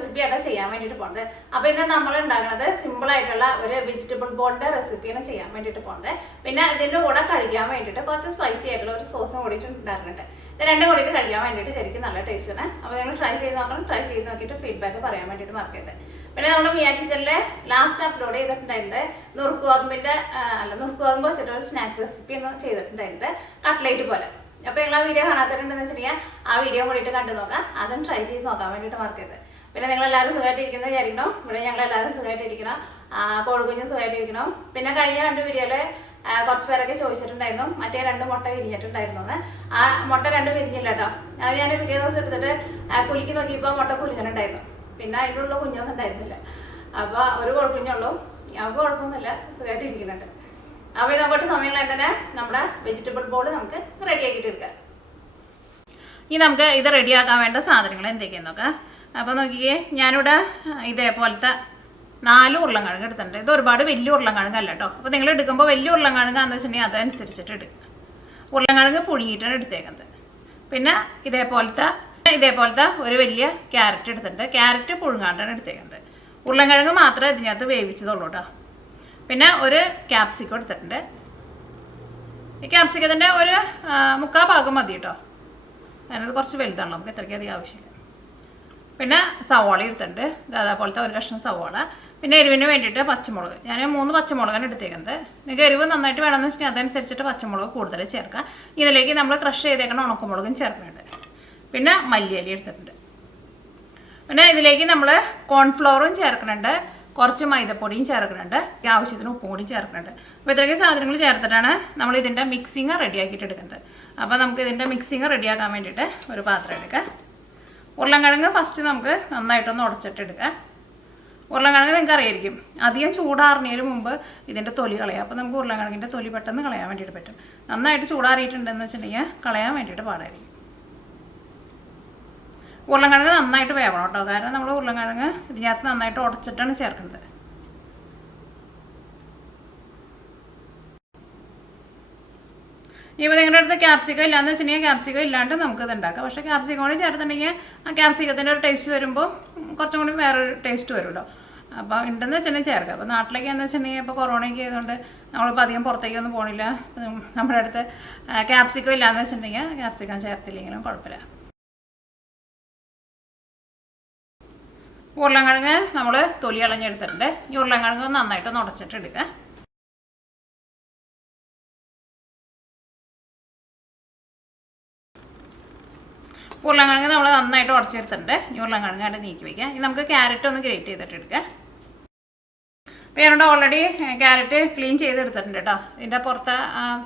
റെസിപ്പിയാണ് ചെയ്യാൻ വേണ്ടിയിട്ട് പോകുന്നത്. അപ്പോൾ ഇത് നമ്മൾ ഉണ്ടാക്കുന്നത് സിമ്പിളായിട്ടുള്ള ഒരു വെജിറ്റബിൾ ബോളിൻ്റെ റെസിപ്പിയാണ് ചെയ്യാൻ വേണ്ടിയിട്ട് പോകുന്നത്. പിന്നെ ഇതിൻ്റെ കൂടെ കഴിക്കാൻ വേണ്ടിയിട്ട് കുറച്ച് സ്പൈസി ആയിട്ടുള്ള ഒരു സോസും കൂടിയിട്ട് ഉണ്ടാക്കുന്നുണ്ട്. ഇത് രണ്ടും കൂടിയിട്ട് കഴിക്കാൻ വേണ്ടിയിട്ട് ശരിക്കും നല്ല ടേസ്റ്റാണ്. അപ്പോൾ നിങ്ങൾ ട്രൈ ചെയ്ത് നോക്കണം. ട്രൈ ചെയ്ത് നോക്കിയിട്ട് ഫീഡ്ബാക്ക് പറയാൻ വേണ്ടിയിട്ട് മറക്കരുത്. പിന്നെ നമ്മുടെ മിയ കിച്ചണിലെ ലാസ്റ്റ് അപ്ലോഡ് ചെയ്തിട്ടുണ്ടായിരുന്നത് നുറുക്കുഗോതമ്പ് വെച്ചിട്ട് ഒരു സ്നാക്ക് റെസിപ്പി ഒന്ന് ചെയ്തിട്ടുണ്ടായിരുന്നത്, കട്ട്ലേറ്റ് പോലെ. അപ്പോൾ നിങ്ങൾ ആ വീഡിയോ കാണാത്തവരുണ്ടെന്ന് വെച്ചിട്ടുണ്ടെങ്കിൽ ആ വീഡിയോ കൂടിയിട്ട് കണ്ടു നോക്കാം. അതും ട്രൈ ചെയ്ത് നോക്കാൻ വേണ്ടിയിട്ട് മറക്കരുത്. പിന്നെ നിങ്ങളെല്ലാവരും സുഖമായിട്ടിരിക്കുന്നത് വിചാരിക്കണം. ഇവിടെ ഞങ്ങളെല്ലാവരും സുഖമായിട്ടിരിക്കണം. കോഴിക്കുഞ്ഞും സുഖമായിട്ടിരിക്കണം. പിന്നെ കഴിഞ്ഞ 2 വീഡിയോയിൽ കുറച്ച് പേരൊക്കെ ചോദിച്ചിട്ടുണ്ടായിരുന്നു മറ്റേ 2 മുട്ട വിരിഞ്ഞിട്ടുണ്ടായിരുന്നു എന്ന്. ആ മുട്ട 2 വിരിഞ്ഞില്ല കേട്ടോ. അത് ഞാൻ പിറ്റേ ദിവസം എടുത്തിട്ട് കുലുക്കി നോക്കിയപ്പോൾ മുട്ട കുലുങ്ങനുണ്ടായിരുന്നു. പിന്നെ അതിലുള്ള കുഞ്ഞൊന്നും ഉണ്ടായിരുന്നില്ല. അപ്പോൾ ഒരു കുഴപ്പമുള്ളൂ. അവർക്ക് കുഴപ്പമൊന്നുമില്ല, സുഖമായിട്ടിരിക്കുന്നുണ്ട്. അപ്പോൾ ഇത് അങ്ങോട്ട് സമയങ്ങളിൽ തന്നെ നമ്മുടെ വെജിറ്റബിൾ ബോൾ നമുക്ക് റെഡിയാക്കിയിട്ട് എടുക്കാം. ഇനി നമുക്ക് ഇത് റെഡിയാക്കാൻ വേണ്ട സാധനങ്ങൾ എന്തൊക്കെയാന്ന് നോക്കാം. അപ്പോൾ നോക്കിയേ, ഞാനിവിടെ ഇതേപോലത്തെ 4 ഉരുളൻകിഴങ്ങ് എടുത്തിട്ടുണ്ട്. ഇത് ഒരുപാട് വലിയ ഉരുളൻകിഴങ്ങല്ല കേട്ടോ. അപ്പോൾ നിങ്ങൾ എടുക്കുമ്പോൾ വലിയ ഉരുളൻകിഴങ്ങാന്ന് വെച്ചിട്ടുണ്ടെങ്കിൽ അതനുസരിച്ചിട്ട് എടുക്കുക. ഉരുളൻകിഴങ്ങ് പുഴുങ്ങിയിട്ടാണ് എടുത്തേക്കുന്നത്. പിന്നെ ഇതേപോലത്തെ ഒരു വലിയ ക്യാരറ്റ് എടുത്തിട്ടുണ്ട്. ക്യാരറ്റ് പുഴുങ്ങാണ്ടാണ് എടുത്തേക്കുന്നത്. ഉരുളൻകിഴങ്ങ് മാത്രമേ ഇതിനകത്ത് വേവിച്ചതുള്ളൂ കേട്ടോ. പിന്നെ ഒരു ക്യാപ്സിക്കം എടുത്തിട്ടുണ്ട്. ഈ ക്യാപ്സിക്കത്തിൻ്റെ ഒരു 3/4 ഭാഗം മതി കേട്ടോ. അതിനത് കുറച്ച് വലുതാണല്ലോ, നമുക്ക് ഇത്രയ്ക്ക് അധികം ആവശ്യമില്ല. പിന്നെ സവാള എടുത്തിട്ടുണ്ട്, അതേപോലത്തെ ഒരു കഷ്ണം സവാള. പിന്നെ എരിവിന് വേണ്ടിയിട്ട് പച്ചമുളക്, ഞാൻ 3 പച്ചമുളകാണ് എടുത്തേക്കുന്നത്. നിങ്ങൾക്ക് എരിവ് നന്നായിട്ട് വേണമെന്ന് വെച്ചിട്ടുണ്ടെങ്കിൽ അതനുസരിച്ചിട്ട് പച്ചമുളക് കൂടുതൽ ചേർക്കാം. ഇതിലേക്ക് നമ്മൾ ക്രഷ് ചെയ്തേക്കണം ഉണക്കമുളകും ചേർക്കുന്നുണ്ട്. പിന്നെ മല്ലിയില എടുത്തിട്ടുണ്ട്. പിന്നെ ഇതിലേക്ക് നമ്മൾ കോൺഫ്ലവറും ചേർക്കുന്നുണ്ട്, കുറച്ച് മൈദപ്പൊടിയും ചേർക്കുന്നുണ്ട്, ആവശ്യത്തിന് ഉപ്പും കൂടി ചേർക്കുന്നുണ്ട്. അപ്പോൾ ഇത്രയ്ക്ക് സാധനങ്ങൾ ചേർത്തിട്ടാണ് നമ്മൾ ഇതിൻ്റെ മിക്സിങ് റെഡിയാക്കിയിട്ട് എടുക്കുന്നത്. അപ്പോൾ നമുക്ക് ഇതിൻ്റെ മിക്സിങ് റെഡിയാക്കാൻ വേണ്ടിയിട്ട് ഒരു പാത്രം എടുക്കാം. ഉരുളൻകിഴങ്ങ് ഫസ്റ്റ് നമുക്ക് നന്നായിട്ടൊന്ന് ഉടച്ചിട്ട് എടുക്കാം. ഉരുളൻകിഴങ്ങ് നിങ്ങൾക്ക് അറിയായിരിക്കും, അധികം ചൂടാറുന്നതിന് മുമ്പ് ഇതിൻ്റെ തൊലി കളയാം. അപ്പോൾ നമുക്ക് ഉരുളൻകിഴങ്ങിൻ്റെ തൊലി പെട്ടെന്ന് കളയാൻ വേണ്ടിയിട്ട് പറ്റും. നന്നായിട്ട് ചൂടാറിയിട്ടുണ്ടെന്ന് വെച്ചിട്ടുണ്ടെങ്കിൽ കളയാൻ വേണ്ടിയിട്ട് പാടായിരിക്കും. ഉരുളൻകിഴങ്ങ് നന്നായിട്ട് വേവണം കേട്ടോ, കാരണം നമ്മൾ ഉരുളൻകിഴങ്ങ് ഇതിനകത്ത് നന്നായിട്ട് ഉടച്ചിട്ടാണ് ചേർക്കുന്നത്. ഇപ്പോൾ നിങ്ങളുടെ അടുത്ത് ക്യാപ്സിക്കം ഇല്ലയെന്ന് വെച്ചിട്ടുണ്ടെങ്കിൽ ക്യാപ്സിക്കം ഇല്ലാണ്ട് നമുക്കിത് ഉണ്ടാക്കാം. പക്ഷേ ക്യാപ്സിക്കം കൂടി ചേർത്തിട്ടുണ്ടെങ്കിൽ ആ ക്യാപ്സിക്കത്തിൻ്റെ ഒരു ടേസ്റ്റ് വരുമ്പോൾ കുറച്ചും കൂടി വേറൊരു ടേസ്റ്റ് വരുമല്ലോ. അപ്പോൾ ഉണ്ടെന്ന് വെച്ചിട്ടുണ്ടെങ്കിൽ ചേർക്കാം. അപ്പോൾ നാട്ടിലേക്കാന്ന് വെച്ചിട്ടുണ്ടെങ്കിൽ ഇപ്പോൾ കൊറോണയൊക്കെ ആയതുകൊണ്ട് നമ്മളിപ്പോൾ അധികം പുറത്തേക്കൊന്നും പോകണില്ല. നമ്മുടെ അടുത്ത് ക്യാപ്സിക്കം ഇല്ലയെന്ന് വെച്ചിട്ടുണ്ടെങ്കിൽ ക്യാപ്സിക്കം ചേർത്തില്ലെങ്കിലും കുഴപ്പമില്ല. ഉരുളൻകിഴങ്ങ് നമ്മൾ തൊലി കളഞ്ഞെടുത്തിട്ടുണ്ട്. ഈ ഉരുളൻകിഴങ്ങ് നന്നായിട്ട് ഉടച്ചിട്ട് എടുക്കുക. ഉരുളൻകിഴങ്ങ് നമ്മൾ നന്നായിട്ട് ഉടച്ചെടുത്തിട്ടുണ്ട്. ഈ ഉരുളൻകിഴങ്ങ് അവിടെ നീക്കി വയ്ക്കുക. ഇനി നമുക്ക് ക്യാരറ്റ് ഒന്ന് ഗ്രേറ്റ് ചെയ്തിട്ട് എടുക്കുക. അപ്പോൾ ഞാനിവിടെ ഓൾറെഡി ക്യാരറ്റ് ക്ലീൻ ചെയ്തെടുത്തിട്ടുണ്ട് കേട്ടോ. ഇതിൻ്റെ പുറത്ത്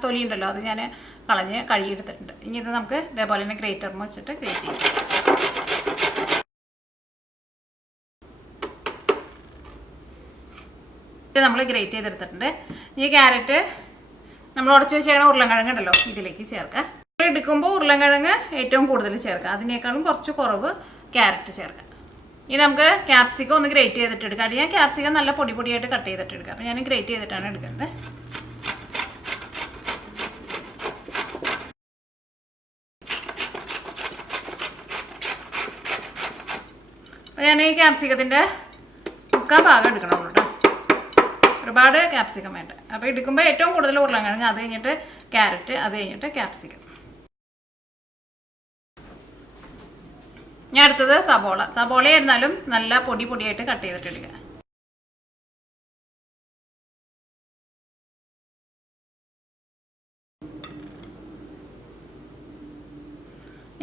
തൊലി ഉണ്ടല്ലോ, അത് ഞാൻ കളഞ്ഞ് കഴുകിയെടുത്തിട്ടുണ്ട്. ഇനി ഇത് നമുക്ക് ഇതേപോലെ തന്നെ ഗ്രേറ്ററിന് വെച്ചിട്ട് ഗ്രേറ്റ് ചെയ്യാം. നമ്മൾ ഗ്രേറ്റ് ചെയ്തെടുത്തിട്ടുണ്ട്. ഈ ക്യാരറ്റ് നമ്മൾ ഉടച്ച് വെച്ചേക്കണ ഉരുളൻകിഴങ്ങ് ഉണ്ടല്ലോ, ഇതിലേക്ക് ചേർക്കാം. എടുക്കുമ്പോൾ ഉരുളൻകിഴങ്ങ് ഏറ്റവും കൂടുതൽ ചേർക്കുക, അതിനേക്കാളും കുറച്ച് കുറവ് ക്യാരറ്റ് ചേർക്കാം. ഇനി നമുക്ക് ക്യാപ്സിക്കം ഒന്ന് ഗ്രേറ്റ് ചെയ്തിട്ട് എടുക്കാം. അല്ലെങ്കിൽ ഞാൻ ക്യാപ്സിക്കം നല്ല പൊടിയായിട്ട് കട്ട് ചെയ്തിട്ട് എടുക്കാം. അപ്പോൾ ഞാൻ ഗ്രേറ്റ് ചെയ്തിട്ടാണ് എടുക്കുന്നത്. അപ്പോൾ ഞാൻ ഈ ക്യാപ്സിക്കത്തിൻ്റെ 3/4 ഭാഗം എടുക്കണമല്ലോ കേട്ടോ, ഒരുപാട് ക്യാപ്സിക്കം വേണ്ട. അപ്പോൾ എടുക്കുമ്പോൾ ഏറ്റവും കൂടുതൽ ഉരുളൻകിഴങ്ങ്, അത് കഴിഞ്ഞിട്ട് ക്യാരറ്റ്, അത് കഴിഞ്ഞിട്ട് ക്യാപ്സിക്കം. ഞാൻ അടുത്തത് സബോളയായിരുന്നാലും നല്ല പൊടിയായിട്ട് കട്ട് ചെയ്തിട്ട് എടുക്കുക.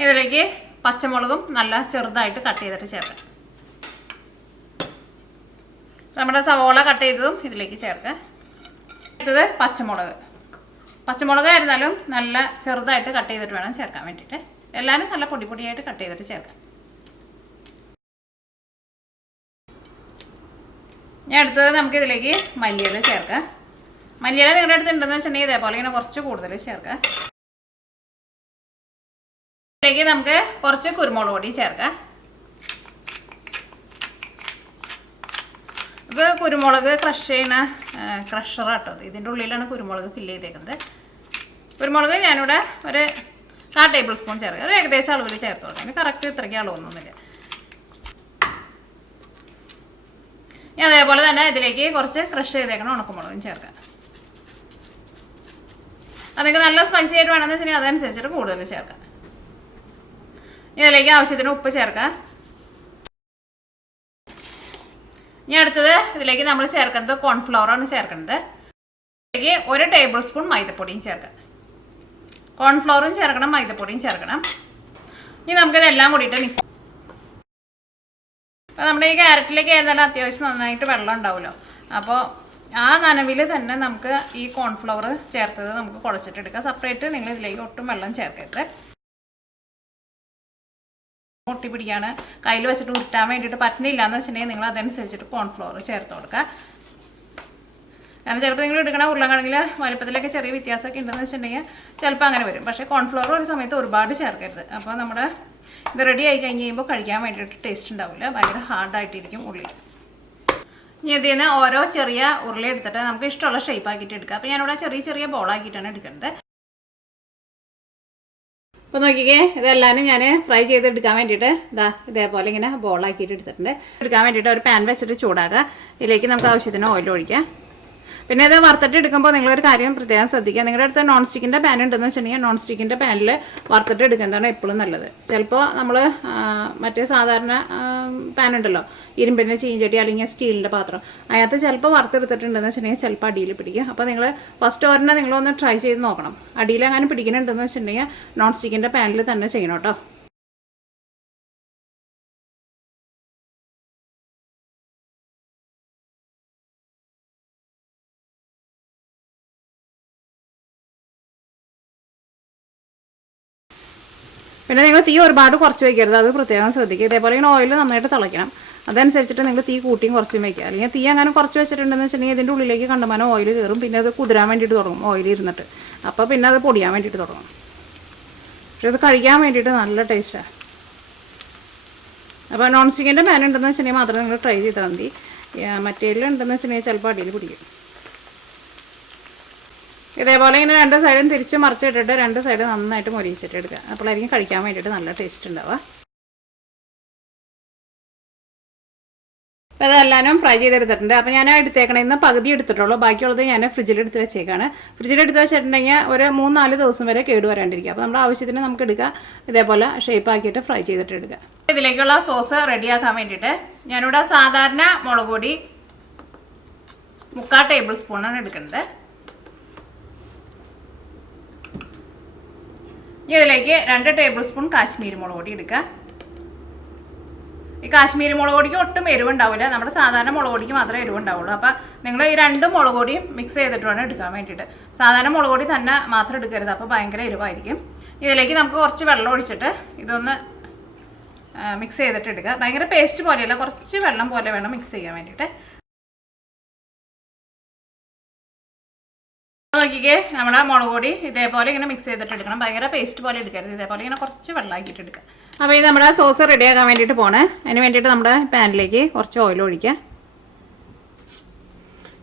ഇതിലേക്ക് പച്ചമുളകും നല്ല ചെറുതായിട്ട് കട്ട് ചെയ്തിട്ട് ചേർക്കാം. നമ്മുടെ സവോള കട്ട് ചെയ്തതും ഇതിലേക്ക് ചേർക്കുക. അടുത്തത് പച്ചമുളക് ആയിരുന്നാലും നല്ല ചെറുതായിട്ട് കട്ട് ചെയ്തിട്ട് വേണം ചേർക്കാൻ വേണ്ടിയിട്ട്. എല്ലാവരും നല്ല പൊടിയായിട്ട് കട്ട് ചെയ്തിട്ട് ചേർക്കാം. ഞാൻ അടുത്തത് നമുക്കിതിലേക്ക് മല്ലിയില ചേർക്കാം. മല്ലിയില നിങ്ങളുടെ അടുത്ത് ഉണ്ടെന്ന് വെച്ചിട്ടുണ്ടെങ്കിൽ ഇതേപോലെ ഇങ്ങനെ കുറച്ച് കൂടുതൽ ചേർക്കാം. ഇതിലേക്ക് നമുക്ക് കുറച്ച് കുരുമുളക് പൊടി ചേർക്കാം. ഇത് കുരുമുളക് ക്രഷ് ചെയ്യുന്ന ക്രഷറാട്ടോ, ഇതിൻ്റെ ഉള്ളിലാണ് കുരുമുളക് ഫില്ല് ചെയ്തേക്കുന്നത്. കുരുമുളക് ഞാനിവിടെ ഒരു 1/4 ടേബിൾ സ്പൂൺ ചേർക്കുക. ഒരു ഏകദേശം അളവിൽ ചേർത്തോട്ടെ, അതിന് കറക്റ്റ് ഇത്രയ്ക്ക് അളവൊന്നുമില്ല. ഇനി അതേപോലെ തന്നെ ഇതിലേക്ക് കുറച്ച് ക്രഷ് ചെയ്തേക്കണം ഉണക്കമുളകും ചേർക്കാം. അതൊക്കെ നല്ല സ്പൈസി ആയിട്ട് വേണമെന്ന് വെച്ചാൽ അതനുസരിച്ചിട്ട് കൂടുതൽ ചേർക്കാം. ഇതിലേക്ക് ആവശ്യത്തിന് ഉപ്പ് ചേർക്കാം. ഇനി അടുത്തത് ഇതിലേക്ക് നമ്മൾ ചേർക്കുന്നത് കോൺഫ്ലവറാണ് ചേർക്കുന്നത്. ഇതിലേക്ക് 1 ടേബിൾ സ്പൂൺ മൈദപ്പൊടിയും ചേർക്കാം. കോൺഫ്ലവറും ചേർക്കണം, മൈദപ്പൊടിയും ചേർക്കണം. ഇനി നമുക്കിതെല്ലാം കൂടിയിട്ട് മിക്സ്. അപ്പോൾ നമ്മുടെ ഈ ക്യാരറ്റിലേക്ക് ഏതായാലും അത്യാവശ്യം നന്നായിട്ട് വെള്ളം ഉണ്ടാവുമല്ലോ. അപ്പോൾ ആ നനവിൽ തന്നെ നമുക്ക് ഈ കോൺഫ്ലവർ ചേർത്തത് നമുക്ക് കുഴച്ചിട്ടെടുക്കാം. സെപ്പറേറ്റ് നിങ്ങൾ ഇതിലേക്ക് ഒട്ടും വെള്ളം ചേർക്കരുത്. ഒട്ടി പിടിക്കാണ് കയ്യിൽ വെച്ചിട്ട് ഉരുട്ടാൻ വേണ്ടിയിട്ട് പറ്റുന്നില്ല എന്ന് വെച്ചിട്ടുണ്ടെങ്കിൽ നിങ്ങൾ അതനുസരിച്ചിട്ട് കോൺഫ്ലവർ ചേർത്ത് കൊടുക്കുക. കാരണം ചിലപ്പോൾ നിങ്ങൾ എടുക്കണ ഉരുളക്കിഴങ്ങിൽ വലുപ്പത്തിലൊക്കെ ചെറിയ വ്യത്യാസമൊക്കെ ഉണ്ടെന്ന് വെച്ചിട്ടുണ്ടെങ്കിൽ ചിലപ്പോൾ അങ്ങനെ വരും. പക്ഷേ കോൺഫ്ലവർ ഒരു സമയത്ത് ഒരുപാട് ചേർക്കരുത്. അപ്പോൾ നമ്മുടെ ഇത് റെഡി ആയി കഴിഞ്ഞ് കഴിയുമ്പോൾ കഴിക്കാൻ വേണ്ടിയിട്ട് ടേസ്റ്റ് ഉണ്ടാവില്ല, ഭയങ്കര ഹാർഡായിട്ടിരിക്കും ഉള്ളി. ഇനി ഇതിൽ നിന്ന് ഓരോ ചെറിയ ഉരുളി എടുത്തിട്ട് നമുക്ക് ഇഷ്ടമുള്ള ഷേപ്പ് ആക്കിയിട്ട് എടുക്കുക. അപ്പോൾ ഞാനിവിടെ ചെറിയ ചെറിയ ബോളാക്കിയിട്ടാണ് എടുക്കുന്നത്. അപ്പോൾ നോക്കിക്കേ, ഇതെല്ലാവരും ഞാൻ ഫ്രൈ ചെയ്തെടുക്കാൻ വേണ്ടിയിട്ട് ഇതേപോലെ ഇങ്ങനെ ബോളാക്കിയിട്ട് എടുത്തിട്ടുണ്ട്. എടുക്കാൻ വേണ്ടിയിട്ട് ഒരു പാൻ വെച്ചിട്ട് ചൂടാക്കുക. ഇതിലേക്ക് നമുക്ക് ആവശ്യത്തിന് ഓയിൽ ഒഴിക്കാം. പിന്നെ ഇത് വറുത്തിട്ട് എടുക്കുമ്പോൾ നിങ്ങളൊരു കാര്യം പ്രത്യേകം ശ്രദ്ധിക്കുക. നിങ്ങളുടെ അടുത്ത് നോൺ സ്റ്റിക്കിൻ്റെ പാൻ ഉണ്ടെന്ന് വെച്ചിട്ടുണ്ടെങ്കിൽ നോൺ സ്റ്റിക്കിൻ്റെ പാനിൽ വറുത്തിട്ട് എടുക്കുന്നതാണ് എപ്പോഴും നല്ലത്. ചിലപ്പോൾ നമ്മൾ മറ്റേ സാധാരണ പാൻ ഉണ്ടല്ലോ, ഇരുമ്പിൻ്റെ ചീഞ്ചട്ടി അല്ലെങ്കിൽ സ്റ്റീലിൻ്റെ പാത്രം, അതിനകത്ത് ചിലപ്പോൾ വറുത്തെടുത്തിട്ടുണ്ടെന്ന് വെച്ചിട്ടുണ്ടെങ്കിൽ ചിലപ്പോൾ അടിയിൽ പിടിക്കും. അപ്പോൾ നിങ്ങൾ ഫസ്റ്റ് ഒരെണ്ണം നിങ്ങളൊന്ന് ട്രൈ ചെയ്ത് നോക്കണം. അടിയിൽ അങ്ങനെ പിടിക്കുന്നുണ്ടെന്ന് വെച്ചിട്ടുണ്ടെങ്കിൽ നോൺ സ്റ്റിക്കിൻ്റെ പാനിൽ തന്നെ ചെയ്യണം കേട്ടോ. പിന്നെ നിങ്ങൾ തീ ഒരുപാട് കുറച്ച് വയ്ക്കരുത്, അത് പ്രത്യേകം ശ്രദ്ധിക്കുക. ഇതേപോലെ ഇങ്ങനെ ഓയിൽ നന്നായിട്ട് തിളയ്ക്കണം. അതനുസരിച്ചിട്ട് നിങ്ങൾ തീ കൂട്ടിയും കുറച്ചും വയ്ക്കുക. അല്ലെങ്കിൽ തീ അങ്ങനെ കുറച്ച് വെച്ചിട്ടുണ്ടെന്ന് വെച്ചിട്ടുണ്ടെങ്കിൽ ഇതിൻ്റെ ഉള്ളിലേക്ക് കണ്ടമാനം ഓയിൽ കയറും. പിന്നെ അത് കുതിരാൻ വേണ്ടിയിട്ട് തുടങ്ങും ഓയിൽ ഇരുന്നിട്ട്. അപ്പോൾ പിന്നെ അത് പൊടിയാൻ വേണ്ടിയിട്ട് തുടങ്ങും. പക്ഷെ അത് കഴിക്കാൻ വേണ്ടിയിട്ട് നല്ല ടേസ്റ്റാണ്. അപ്പോൾ നോൺ സ്റ്റിക്കിൻ്റെ പാൻ ഉണ്ടെന്ന് വെച്ചിട്ടുണ്ടെങ്കിൽ മാത്രമേ നിങ്ങൾ ട്രൈ ചെയ്താൽ മതി. മറ്റേലുണ്ടെന്ന് വെച്ചിട്ടുണ്ടെങ്കിൽ ചിലപ്പോൾ അടിയിൽ പിടിക്കും. ഇതേപോലെ ഇങ്ങനെ രണ്ട് സൈഡും തിരിച്ച് മറിച്ചിട്ടിട്ട് രണ്ട് സൈഡ് നന്നായിട്ട് മൊരിച്ചിട്ട് എടുക്കുക. അപ്പോഴായിരിക്കും കഴിക്കാൻ വേണ്ടിയിട്ട് നല്ല ടേസ്റ്റ് ഉണ്ടാവുക. അപ്പോൾ അതെല്ലാവരും ഫ്രൈ ചെയ്തെടുത്തിട്ടുണ്ട്. അപ്പോൾ ഞാൻ എടുത്തേക്കണേന്ന് പകുതി എടുത്തിട്ടുള്ളൂ, ബാക്കിയുള്ളത് ഞാൻ ഫ്രിഡ്ജിലെടുത്ത് വെച്ചേക്കാണ്. ഫ്രിഡ്ജിലെടുത്ത് വെച്ചിട്ടുണ്ടെങ്കിൽ ഒരു 3-4 ദിവസം വരെ കേട് വരാണ്ടിരിക്കുക. അപ്പോൾ നമ്മുടെ ആവശ്യത്തിന് നമുക്ക് എടുക്കുക. ഇതേപോലെ ഷേപ്പ് ആക്കിയിട്ട് ഫ്രൈ ചെയ്തിട്ട് എടുക്കുക. ഇതിലേക്കുള്ള സോസ് റെഡിയാക്കാൻ വേണ്ടിയിട്ട് ഞാനിവിടെ സാധാരണ മുളക് പൊടി 3/4 ടേബിൾ സ്പൂണാണ് എടുക്കുന്നത്. ഇതിലേക്ക് 2 ടേബിൾ സ്പൂൺ കാശ്മീരി മുളക് പൊടി എടുക്കുക. ഈ കാശ്മീരി മുളക് പൊടിക്ക് ഒട്ടും എരിവുണ്ടാവില്ല, നമ്മുടെ സാധാരണ മുളക് പൊടിക്ക് മാത്രമേ എരിവുണ്ടാവുള്ളൂ. അപ്പോൾ നിങ്ങൾ ഈ 2 മുളക് പൊടിയും മിക്സ് ചെയ്തിട്ട് വേണം എടുക്കാൻ വേണ്ടിയിട്ട്. സാധാരണ മുളക് പൊടി തന്നെ മാത്രം എടുക്കരുത്, അപ്പോൾ ഭയങ്കര എരിവായിരിക്കും. ഇതിലേക്ക് നമുക്ക് കുറച്ച് വെള്ളം ഒഴിച്ചിട്ട് ഇതൊന്ന് മിക്സ് ചെയ്തിട്ട് എടുക്കുക. ഭയങ്കര പേസ്റ്റ് പോലെയല്ല, കുറച്ച് വെള്ളം പോലെ വേണം മിക്സ് ചെയ്യാൻ വേണ്ടിയിട്ട്. നോക്കിക്കേ, നമ്മുടെ മുളക് പൊടി ഇതേപോലെ ഇങ്ങനെ മിക്സ് ചെയ്തിട്ട് എടുക്കണം. ഭയങ്കര പേസ്റ്റ് പോലെ എടുക്കരുത്, ഇതേപോലെ ഇങ്ങനെ കുറച്ച് വെള്ളമാക്കിയിട്ട് എടുക്കുക. അപ്പോൾ ഇത് നമ്മുടെ സോസ് റെഡിയാക്കാൻ വേണ്ടിയിട്ട് പോണേ. അതിന് വേണ്ടിയിട്ട് നമ്മുടെ പാനിലേക്ക് കുറച്ച് ഓയിൽ ഒഴിക്കുക.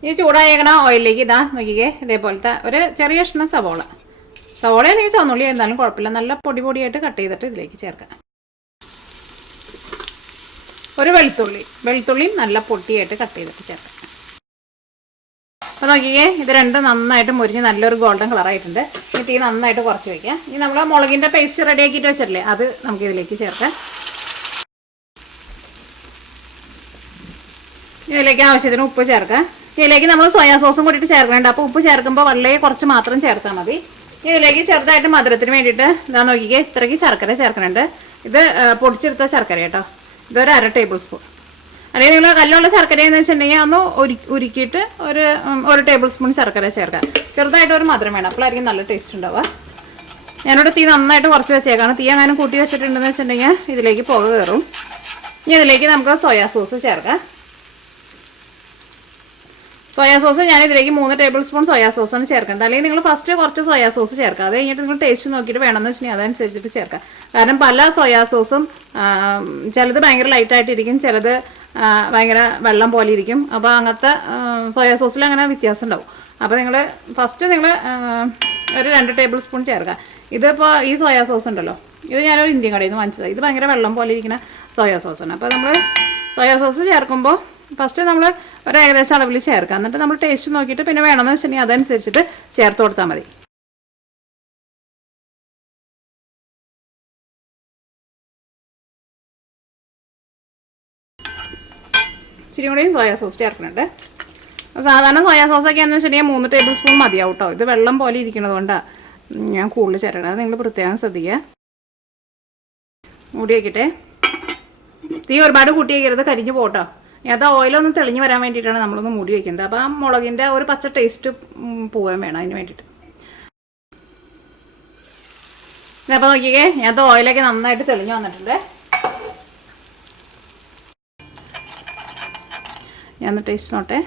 ഈ ചൂടായേക്കണ ഓയിലിലേക്ക് നോക്കിക്കേ, ഇതേപോലത്തെ ഒരു ചെറിയ കഷ്ണം സവോള അല്ലെങ്കിൽ ചുവന്നുള്ളി എന്തായാലും കുഴപ്പമില്ല, നല്ല പൊടിയായിട്ട് കട്ട് ചെയ്തിട്ട് ഇതിലേക്ക് ചേർക്കാം. ഒരു വെളുത്തുള്ളിയും നല്ല പൊടിയായിട്ട് കട്ട് ചെയ്തിട്ട് ചേർക്കാം. അപ്പോൾ നോക്കിക്കേ, ഇത് രണ്ടും നന്നായിട്ട് മുരിഞ്ഞ് നല്ലൊരു ഗോൾഡൻ കളറായിട്ടുണ്ട്. ഈ തീ നന്നായിട്ട് കുറച്ച് വയ്ക്കാം. ഇനി നമ്മൾ മുളകിൻ്റെ പേസ്റ്റ് റെഡിയാക്കിയിട്ട് വെച്ചിട്ടില്ലേ, അത് നമുക്ക് ഇതിലേക്ക് ചേർക്കാം. ഇതിലേക്ക് ആവശ്യത്തിന് ഉപ്പ് ചേർക്കാം. ഇതിലേക്ക് നമ്മൾ സോയാ സോസും കൂടിയിട്ട് ചേർക്കുന്നുണ്ട്. അപ്പോൾ ഉപ്പ് ചേർക്കുമ്പോൾ വളരെ കുറച്ച് മാത്രം ചേർത്താൽ മതി. ഇതിലേക്ക് ചെറുതായിട്ട് മധുരത്തിന് വേണ്ടിയിട്ട് നോക്കിക്കേ, ഇത്രയ്ക്ക് ശർക്കര ചേർക്കുന്നുണ്ട്. ഇത് പൊടിച്ചെടുത്ത ശർക്കര കേട്ടോ. ഇതൊരു 1/2 ടേബിൾ സ്പൂൺ. അല്ലെങ്കിൽ നിങ്ങൾ കല്ലുള്ള ശർക്കര എന്ന് വെച്ചിട്ടുണ്ടെങ്കിൽ ഒന്ന് ഉരുക്കിയിട്ട് ഒരു ടേബിൾ സ്പൂൺ ശർക്കര ചേർക്കാം. ചെറുതായിട്ട് ഒരു മധുരം വേണം, അപ്പോഴായിരിക്കും നല്ല ടേസ്റ്റ് ഉണ്ടാവുക. ഞാനിവിടെ തീ നന്നായിട്ട് കുറച്ച് വെച്ചേക്കാണ്. തീ അങ്ങനെ കൂട്ടി വെച്ചിട്ടുണ്ടെന്ന് വെച്ചിട്ടുണ്ടെങ്കിൽ ഇതിലേക്ക് പുക കയറും. ഇനി ഇതിലേക്ക് നമുക്ക് സോയാ സോസ് ചേർക്കാം. സോയാ സോസ് ഞാൻ ഇതിലേക്ക് 3 ടേബിൾ സ്പൂൺ സോയാ സോസാണ് ചേർക്കുന്നത്. അല്ലെങ്കിൽ നിങ്ങൾ ഫസ്റ്റ് കുറച്ച് സോയാ സോസ് ചേർക്കുക. അത് കഴിഞ്ഞിട്ട് നിങ്ങൾ ടേസ്റ്റ് നോക്കിയിട്ട് വേണമെന്ന് വെച്ചിട്ടുണ്ടെങ്കിൽ അതനുസരിച്ചിട്ട് ചേർക്കാം. കാരണം പല സോയാ സോസും ചിലത് ഭയങ്കര ലൈറ്റായിട്ടിരിക്കും, ചിലത് ഭയങ്കര വെള്ളം പോലെ ഇരിക്കും. അപ്പോൾ അങ്ങനത്തെ സോയാ സോസിൽ അങ്ങനെ വ്യത്യാസം ഉണ്ടാവും. അപ്പോൾ നിങ്ങൾ ഫസ്റ്റ് ഒരു 2 ടേബിൾ സ്പൂൺ ചേർക്കുക. ഇതിപ്പോൾ ഈ സോയാ സോസ് ഉണ്ടല്ലോ, ഇത് ഞാനൊരു ഇന്ത്യൻ കടയിൽ നിന്ന് വാങ്ങിച്ചതാണ്. ഇത് ഭയങ്കര വെള്ളം പോലെ ഇരിക്കുന്ന സോയാ സോസാണ്. അപ്പോൾ നമ്മൾ സോയാ സോസ് ചേർക്കുമ്പോൾ ഫസ്റ്റ് നമ്മൾ ഒരു ഏകദേശം അളവിൽ ചേർക്കാം. എന്നിട്ട് നമ്മൾ ടേസ്റ്റ് നോക്കിയിട്ട് പിന്നെ വേണമെന്ന് വെച്ചിട്ടുണ്ടെങ്കിൽ അതനുസരിച്ചിട്ട് ചേർത്ത് കൊടുത്താൽ മതി. ഇച്ചിരി കൂടി സോയാ സോസ് ചേർക്കുന്നുണ്ട്. സാധാരണ സോയാ സോസൊക്കെ ആണെന്ന് വെച്ചിട്ടുണ്ടെങ്കിൽ 3 ടേബിൾ സ്പൂൺ മതിയാവും കേട്ടോ. ഇത് വെള്ളം പോലെ ഇരിക്കുന്നത് കൊണ്ടാണ് ഞാൻ കൂടുതൽ ചേർക്കണം. അത് നിങ്ങൾ പ്രത്യേകം ശ്രദ്ധിക്കുക. മൂടി വയ്ക്കട്ടെ. തീ ഒരുപാട് കൂട്ടി വയ്ക്കരുത്, കരിഞ്ഞ് പോട്ടോ. അത് ഓയിലൊന്ന് തെളിഞ്ഞ് വരാൻ വേണ്ടിയിട്ടാണ് നമ്മളൊന്ന് മൂടി വയ്ക്കുന്നത്. അപ്പോൾ ആ മുളകിൻ്റെ ഒരു പച്ച ടേസ്റ്റ് പോകാൻ വേണം അതിന് വേണ്ടിയിട്ട്. അപ്പോൾ നോക്കിക്കേ, അത് ഓയിലൊക്കെ നന്നായിട്ട് തെളിഞ്ഞ് വന്നിട്ടുണ്ട്. ഞാൻ ടേസ്റ്റ് നോട്ടെ.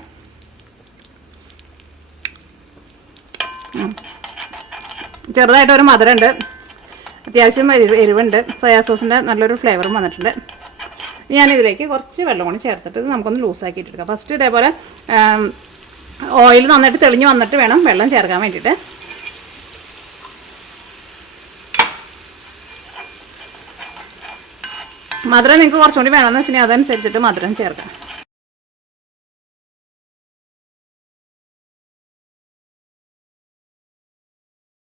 ചെറുതായിട്ടൊരു മധുരമുണ്ട്, അത്യാവശ്യം എരിവുണ്ട്. സോയാ സോസിൻ്റെ നല്ലൊരു ഫ്ലേവറും വന്നിട്ടുണ്ട്. ഞാനിതിലേക്ക് കുറച്ച് വെള്ളം കൂടി ചേർത്തിട്ട് ഇത് നമുക്കൊന്ന് ലൂസാക്കിയിട്ട് എടുക്കാം. ഫസ്റ്റ് ഇതേപോലെ ഓയിൽ നന്നായിട്ട് തെളിഞ്ഞ് വന്നിട്ട് വേണം വെള്ളം ചേർക്കാൻ വേണ്ടിയിട്ട്. മധുരം നിങ്ങൾക്ക് കുറച്ചുകൂടി വേണമെന്ന് വെച്ചിട്ടുണ്ടെങ്കിൽ അതനുസരിച്ചിട്ട് മധുരം ചേർക്കാം.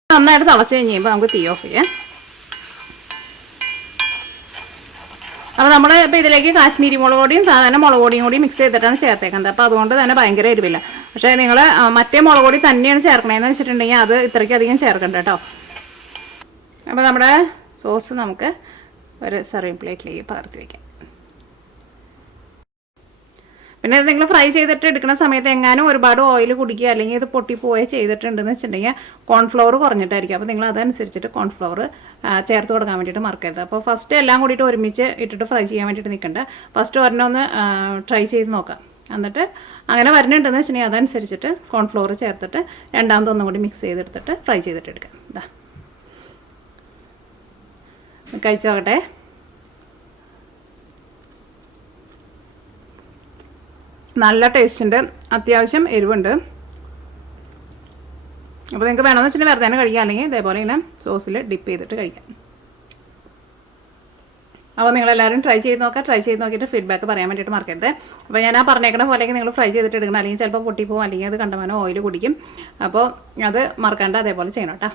നന്നായിട്ട് തിളച്ച് കഴിഞ്ഞ് കഴിയുമ്പോൾ നമുക്ക് തീ ഓഫ് ചെയ്യാം. അപ്പോൾ നമ്മൾ ഇപ്പോൾ ഇതിലേക്ക് കാശ്മീരി മുളക് പൊടിയും സാധാരണ മുളക് പൊടിയും കൂടി മിക്സ് ചെയ്തിട്ടാണ് ചേർത്തേക്കുന്നത്. അപ്പോൾ അതുകൊണ്ട് തന്നെ ഭയങ്കര എരിവില്ല. പക്ഷേ നിങ്ങൾ മറ്റേ മുളക് പൊടി തന്നെയാണ് ചേർക്കണതെന്ന് വെച്ചിട്ടുണ്ടെങ്കിൽ അത് ഇത്രയ്ക്ക് അധികം ചേർക്കണ്ട കേട്ടോ. അപ്പോൾ നമ്മുടെ സോസ് നമുക്ക് ഒരു സർവിങ് പ്ലേറ്റിലേക്ക് പകർത്തി വയ്ക്കാം. പിന്നെ ഇത് നിങ്ങൾ ഫ്രൈ ചെയ്തിട്ട് എടുക്കുന്ന സമയത്ത് എങ്ങാനും ഒരുപാട് ഓയിൽ കുടിക്കുക അല്ലെങ്കിൽ ഇത് പൊട്ടിപ്പോവുകയോ ചെയ്തിട്ടുണ്ടെന്ന് വെച്ചിട്ടുണ്ടെങ്കിൽ കോൺഫ്ലവർ കുറഞ്ഞിട്ടായിരിക്കും. അപ്പോൾ നിങ്ങൾ അതനുസരിച്ചിട്ട് കോൺഫ്ലവർ ചേർത്ത് കൊടുക്കാൻ വേണ്ടിയിട്ട് മറക്കരുത്. അപ്പോൾ ഫസ്റ്റ് എല്ലാം കൂടിയിട്ട് ഒരുമിച്ച് ഇട്ടിട്ട് ഫ്രൈ ചെയ്യാൻ വേണ്ടിയിട്ട് നിൽക്കണ്ട. ഫസ്റ്റ് ഒരെണ്ണം ട്രൈ ചെയ്ത് നോക്കാം. എന്നിട്ട് അങ്ങനെ വരുന്നുണ്ടെന്ന് വെച്ചിട്ടുണ്ടെങ്കിൽ അതനുസരിച്ചിട്ട് കോൺഫ്ലവർ ചേർത്തിട്ട് രണ്ടാമതൊന്നും കൂടി മിക്സ് ചെയ്തെടുത്തിട്ട് ഫ്രൈ ചെയ്തിട്ട് എടുക്കാം. ഇതാ കഴിച്ചു നോക്കട്ടെ. നല്ല ടേസ്റ്റ് ഉണ്ട്, അത്യാവശ്യം എരിവുണ്ട്. അപ്പോൾ നിങ്ങൾക്ക് വേണമെന്ന് വെച്ചിട്ടുണ്ടെങ്കിൽ വെറുതെ തന്നെ കഴിക്കാം, അല്ലെങ്കിൽ ഇതേപോലെ ഇങ്ങനെ സോസിൽ ഡിപ്പ് ചെയ്തിട്ട് കഴിക്കാം. അപ്പോൾ നിങ്ങളെല്ലാവരും ട്രൈ ചെയ്ത് നോക്കാം. ട്രൈ ചെയ്ത് നോക്കിയിട്ട് ഫീഡ്ബാക്ക് പറയാൻ വേണ്ടിയിട്ട് മറക്കരുത്. അപ്പോൾ ഞാൻ ആ പറഞ്ഞേക്കണ പോലെയൊക്കെ നിങ്ങൾ ഫ്രൈ ചെയ്തിട്ട് എടുക്കണം, അല്ലെങ്കിൽ ചിലപ്പോൾ പൊട്ടിപ്പോവും, അല്ലെങ്കിൽ അത് കണ്ടമാനം ഓയിൽ കുടിക്കും. അപ്പോൾ അത് മറക്കാണ്ട് അതേപോലെ ചെയ്യണം കേട്ടോ.